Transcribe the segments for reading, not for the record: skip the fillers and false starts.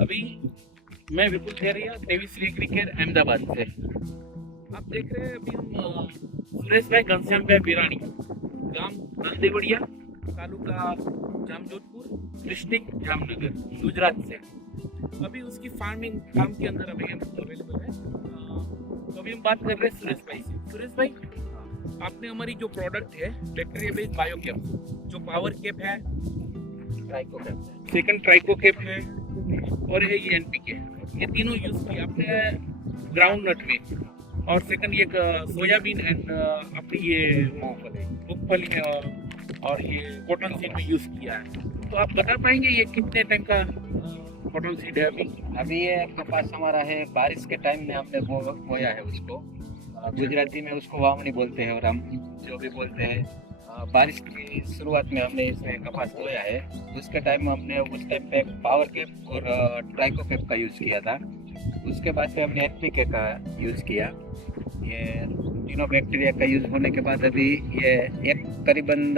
अभी मैं विपुल खेरिया, देवीश्री एग्रीकेयर अहमदाबाद से। आप देख रहे हैं अभी हम सुरेश भाई घनश्याम भाई बिरानी, गांव नंदेवड़िया, तालुका जामजोधपुर, डिस्ट्रिक्ट जामनगर, गुजरात से। अभी उसकी फार्म के अंदर अभी हम अवेलेबल है। तो अभी हम बात कर रहे हैं सुरेश भाई से। सुरेश भाई, आपने हमारी जो प्रोडक्ट है बैक्टीरिया बेस्ड बायोकैप, जो पावर कैप है, tricho cap, second tricho cap है, और है ये एनपीके, ये तीनों यूज किया आपने ग्राउंड नट में, और सेकंड ये सोयाबीन एंड अपनी ये मूंगफली में और ये कॉटन सीड में यूज किया है। तो आप बता पाएंगे ये कितने टाइम का कॉटन सीड है अभी? अभी ये कपास हमारा है, बारिश के टाइम में हमने बोया है उसको। गुजराती में उसको वावनी बोलते हैं, और हम जो भी बोलते हैं बारिश की शुरुआत में हमने इसमें कपास बोया है। उसके टाइम में हमने उस टाइम पे पावर कैप और ट्राइको कैप का यूज़ किया था। उसके बाद से हमने एनपीके का यूज़ किया। ये तीनों बैक्टीरिया का यूज़ होने के बाद अभी ये एक करीबन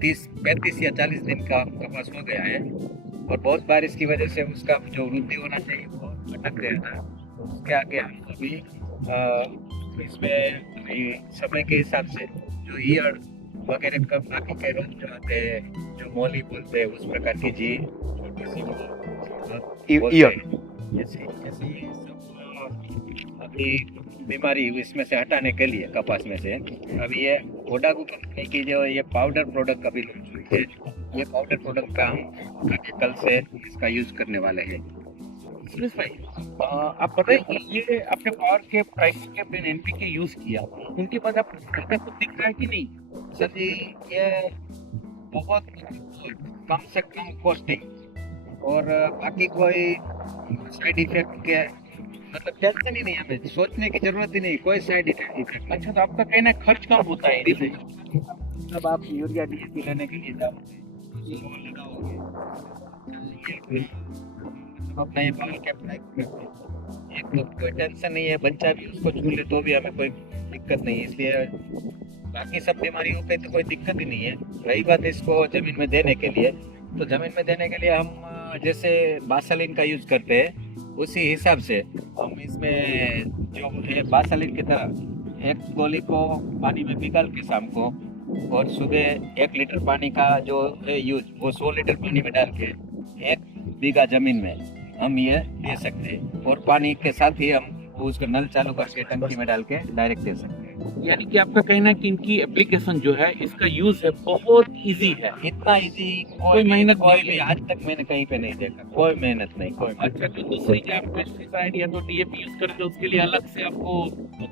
35 या 40 दिन का कपास हो गया है, और बहुत बारिश की वजह से उसका जो वृद्धि होना चाहिए वो अटक गया था। उसके आगे हम अभी इसमें समय के हिसाब से जो ईयर वगैरह का बाकी के रोग जो आते हैं, जो मोली बोलते हैं, उस प्रकार की जी छोटी सी जैसे जैसे ये सब अभी बीमारी इसमें से हटाने के लिए कपास में से अभी ये ओडागू कंपनी की जो ये पाउडर प्रोडक्ट अभी लॉन्च हुई है, ये पाउडर प्रोडक्ट का हम कल से इसका यूज करने वाले हैं। सुरेश भाई, आप बताइए, ये आपने power cap, tricho cap, NPK use किया, उनके बाद आप कुछ दिख रहा है कि नहीं? सर जी, ये बहुत कम से कम कॉस्टिंग और बाकी कोई साइड इफेक्ट के मतलब टेंशन ही नहीं, हमें सोचने की जरूरत ही नहीं, कोई साइड इफेक्ट। अच्छा, तो आपका कहना है खर्च कम होता है इससे? अब आप यूरिया डीएपी लेने के लिए जाओगे, वो लगाओगे, अपना ये पावर कैप एक तो कोई टेंशन नहीं है, बच्चा भी उसको छू ले तो भी हमें कोई दिक्कत नहीं है। इसलिए बाकी सब बीमारियों पे तो कोई दिक्कत ही नहीं है। रही बात इसको जमीन में देने के लिए, तो जमीन में देने के लिए हम जैसे बासालिन का यूज करते हैं उसी हिसाब से हम इसमें जो है बासालिन की तरह एक गोली को पानी में पिघल के शाम को, और सुबह 1 लीटर पानी का जो है यूज वो 100 लीटर पानी में डाल के 1 बीघा जमीन में हम ये दे सकते हैं, और पानी के साथ ही हम उसको नल चालू करके टंकी में डाल के डायरेक्ट दे सकते हैं। यानी कि आपका कहना है कि इनकी एप्लीकेशन जो है, इसका यूज है बहुत इजी है, इतना इजी कोई मेहनत कोई भी आज तक मैंने कहीं पे नहीं देखा, कोई मेहनत नहीं, कोई अच्छा, तो दूसरी जो आप पेस्टिसाइड या तो डीएपी यूज करते हो उसके लिए अलग से आपको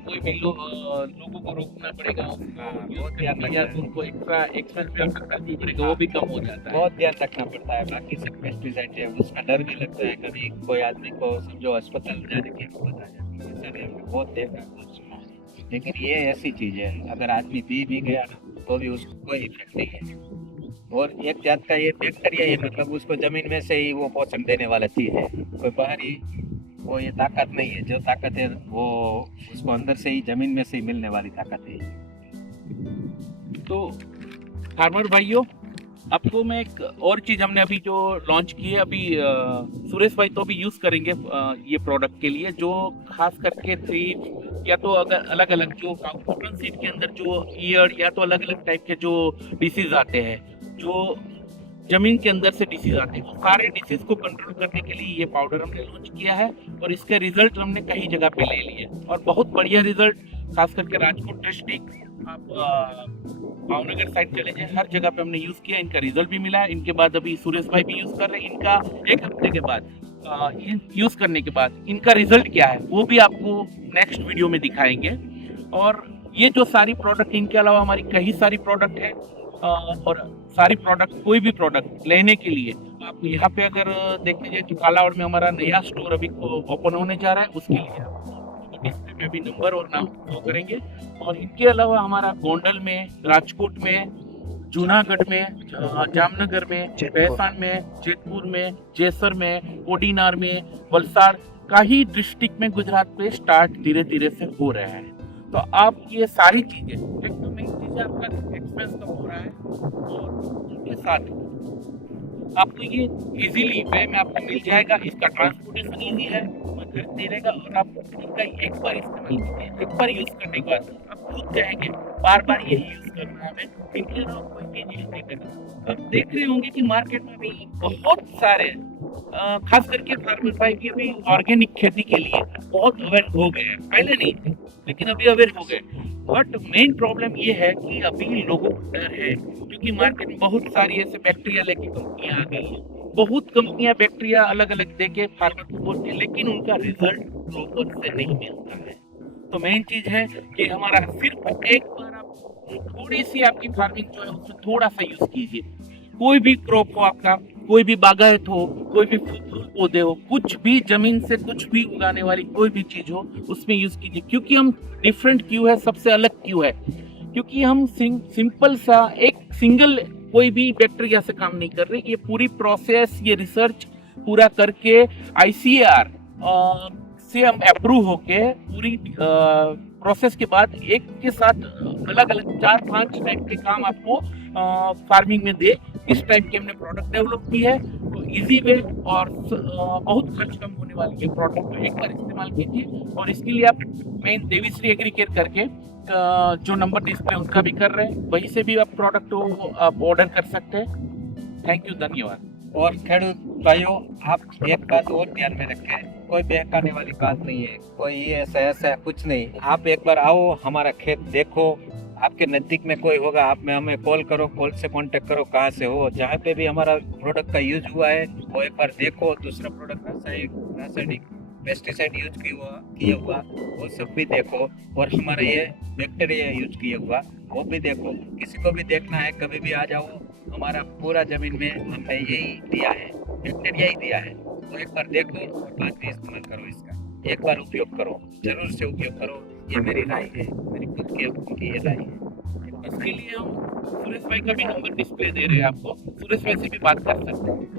कोई भी लोगों को रोकना पड़ेगा, बहुत ध्यान रखना या है। तो उनको एक्स्ट्रा एक्सपेंस पे आपका करना पड़ेगा, वो भी कम हो जाता है। बहुत ध्यान रखना पड़ता है। बाकी सब पेस्टिसाइड है उसका डर भी लगता है, कभी कोई आदमी को समझो अस्पताल जाने की हिम्मत आ जाती है, इसलिए हमने बहुत देखा, बहुत सुना। लेकिन ये ऐसी चीज है, अगर आदमी पी भी गया ना तो भी उसको कोई इफेक्ट नहीं है। और एक जात का ये बैक्टीरिया है, मतलब उसको जमीन में से ही वो पोषण देने वाला चीज है, कोई बाहरी वो ये ताकत नहीं है। जो ताकत है वो उसको अंदर से ही जमीन में से ही मिलने वाली ताकत है। तो फार्मर भाइयों, आपको मैं एक और चीज हमने अभी जो लॉन्च की है, अभी सुरेश भाई तो अभी यूज करेंगे ये प्रोडक्ट के लिए, जो खास करके थ्री या तो अगर अलग अलग जो कॉटन सीड के अंदर जो ईयर या तो अलग अलग टाइप के जो डिसीज आते हैं, जो जमीन के अंदर से डिसीज आते हैं, सारे डिसीज को कंट्रोल करने के लिए ये पाउडर हमने लॉन्च किया है, और इसके रिजल्ट हमने कई जगह पे ले लिए, और बहुत बढ़िया रिजल्ट, खास करके राजकोट डिस्ट्रिक्ट, आप भावनगर साइड चले जाए, हर जगह पे हमने यूज किया, इनका रिजल्ट भी मिला है। इनके बाद अभी सुरेश भाई भी यूज कर रहे हैं, इनका 1 हफ्ते के बाद यूज करने के बाद इनका रिजल्ट क्या है वो भी आपको नेक्स्ट वीडियो में दिखाएंगे। और ये जो सारी प्रोडक्ट, इनके अलावा हमारी कई सारी प्रोडक्ट है, और सारी प्रोडक्ट, कोई भी प्रोडक्ट लेने के लिए आप यहाँ पे अगर देखते जाए तो कालावड़ में हमारा नया स्टोर अभी ओपन होने जा रहा है, उसके लिए आप डिस्प्ले में भी नंबर और नाम शो करेंगे। और इनके अलावा हमारा गोंडल में, राजकोट में, जूनागढ़ में, जामनगर में, भैंसान में, जेतपुर में, जेसर में, कोडीनार में, वलसाड़, कई डिस्ट्रिक्ट में गुजरात पे स्टार्ट धीरे धीरे से हो रहा है। तो आप ये सारी चीजें, एक तो मेन चीज है आपका एक्सपेंस कम हो रहा है, और उनके साथ आपको ये इजीली वे में आपको मिल जाएगा। इसका ट्रांसपोर्टेशन इजी है, खरीदते रहेगा और आप इसका एक बार इस्तेमाल कीजिए, एक बार यूज करने के बाद आप खुद कहेंगे बार बार यही यूज करना है हमें, इनके अलावा कोई चीज यूज नहीं करना। आप देख रहे होंगे कि मार्केट में भी बहुत सारे खास करके फार्मर भाई भी अभी ऑर्गेनिक खेती के लिए बहुत अवेयर हो गए हैं, पहले नहीं थे लेकिन अभी अवेयर हो गए। बट मेन प्रॉब्लम ये है कि अभी लोगों को डर है, क्योंकि मार्केट में बहुत सारी ऐसे बैक्टीरिया लेके कंपनियां आ गई हैं, बहुत कंपनियां बैक्टीरिया अलग अलग देके फार्मर को बोलती है, लेकिन उनका रिजल्ट प्रॉपर से नहीं मिलता है। तो मेन चीज है कि हमारा सिर्फ एक बार आप थोड़ी सी आपकी फार्मिंग जो है उसमें थोड़ा सा यूज कीजिए। कोई भी क्रॉप हो आपका, कोई भी बागायत हो, कोई भी फूल पौधे हो, कुछ भी जमीन से कुछ भी उगाने वाली कोई भी चीज हो उसमें यूज कीजिए। क्योंकि हम डिफरेंट क्यों है, सबसे अलग क्यों है, क्योंकि हम सिंपल सा एक सिंगल कोई भी बैक्टीरिया से काम नहीं कर रहे। ये पूरी प्रोसेस, ये रिसर्च पूरा करके ICAR से हम अप्रूव होके पूरी प्रोसेस के बाद एक के साथ अलग अलग 4-5 टाइप के काम आपको फार्मिंग में दे, इस टाइप के हमने प्रोडक्ट डेवलप की है। तो इजी वे और बहुत खर्च कम होने वाली है प्रोडक्ट को एक बार इस्तेमाल कीजिए। और इसके लिए आप मेन देवीश्री एग्रीकेयर करके जो नंबर डिस्प्ले उनका भी कर रहे हैं, वहीं से भी आप प्रोडक्ट आप ऑर्डर कर सकते हैं। थैंक यू, धन्यवाद। और खेडूत भाइयों, आप एक बात और ध्यान में रखें, कोई बहकाने वाली बात नहीं है, कोई ये ऐसा ऐसा कुछ नहीं। आप एक बार आओ, हमारा खेत देखो, आपके नज़दीक में कोई होगा, आप में हमें कॉल करो, कॉल से कांटेक्ट करो, कहाँ से हो, जहाँ पे भी हमारा प्रोडक्ट का यूज हुआ है वो एक बार देखो। दूसरा प्रोडक्ट रासायनिक पेस्टिसाइड यूज किया हुआ वो सब भी देखो, और हमारा ये बैक्टीरिया यूज किया हुआ वो भी देखो। किसी को भी देखना है कभी भी आ जाओ, हमारा पूरा जमीन में हमने यही दिया है, बैक्टीरिया ही दिया है। तो एक बार देखो और बाद में इस्तेमाल करो, इसका एक बार उपयोग करो, जरूर से उपयोग करो। ये मेरी राय है, मेरी खुद की ये राय है। इसके लिए हम सुरेश भाई का भी नंबर डिस्प्ले दे रहे हैं आपको, सुरेश भाई से भी बात कर सकते हैं।